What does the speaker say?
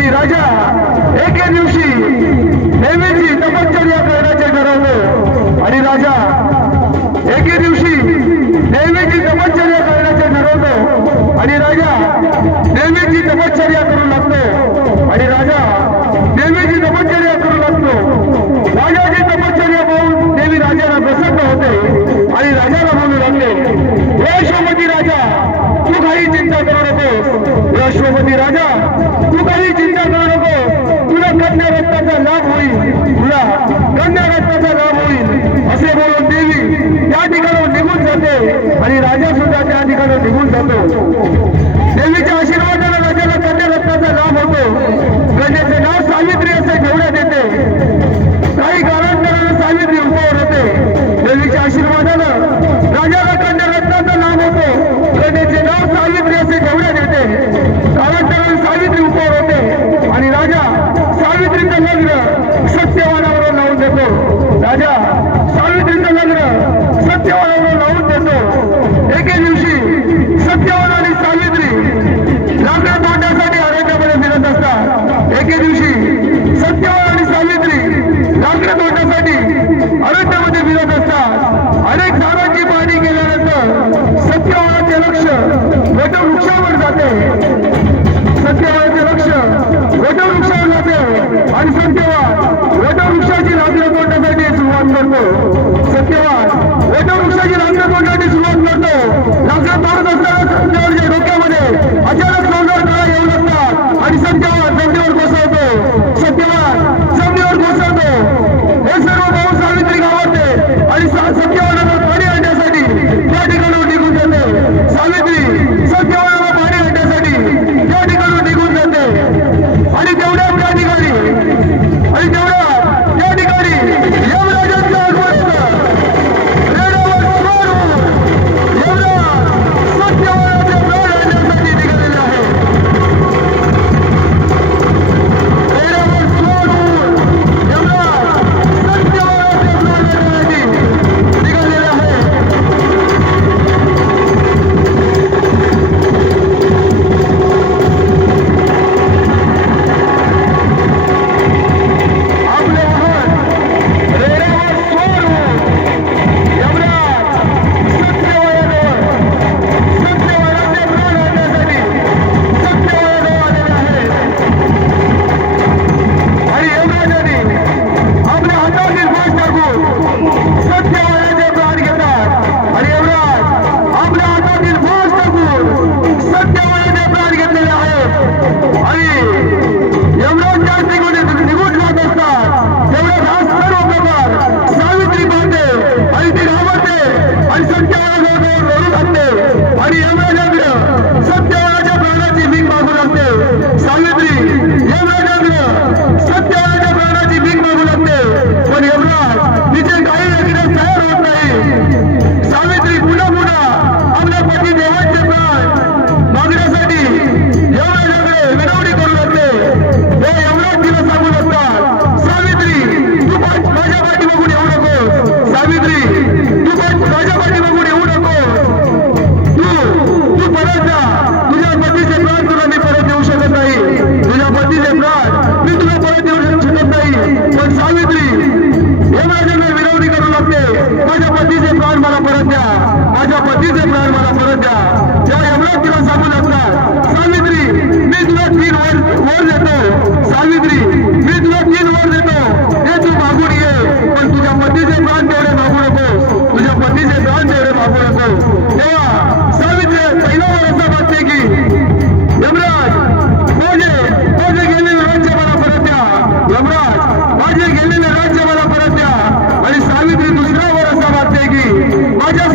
आणि राजा एके दिवशी नेहमीची तपश्चर्या करण्याचे ठरवलं आणि राजा एके दिवशी नेहमीची तपश्चर्या करण्याचे ठरवलं आणि राजा नेहमीची तपश्चर्या करू लागतो. आणि राजा करत असतात. अनेक झाडांची पाहणी केल्यानंतर सत्यवानाचे लक्ष वटवृक्षावर जाते. सत्यवानाचे लक्ष वटवृक्षावर जाते आणि सत्यवान वटवृक्षाची रांद्र तोडण्यासाठी सुरुवात करतो. सत्यवान वटवृक्षाची रांद्र तोडण्यासाठी सुरुवात करतो. रांद्र तोडत असताना जे गेलेले राज्य मला परत द्या आणि सावित्री दुसऱ्या वर असा वाटते की माझ्या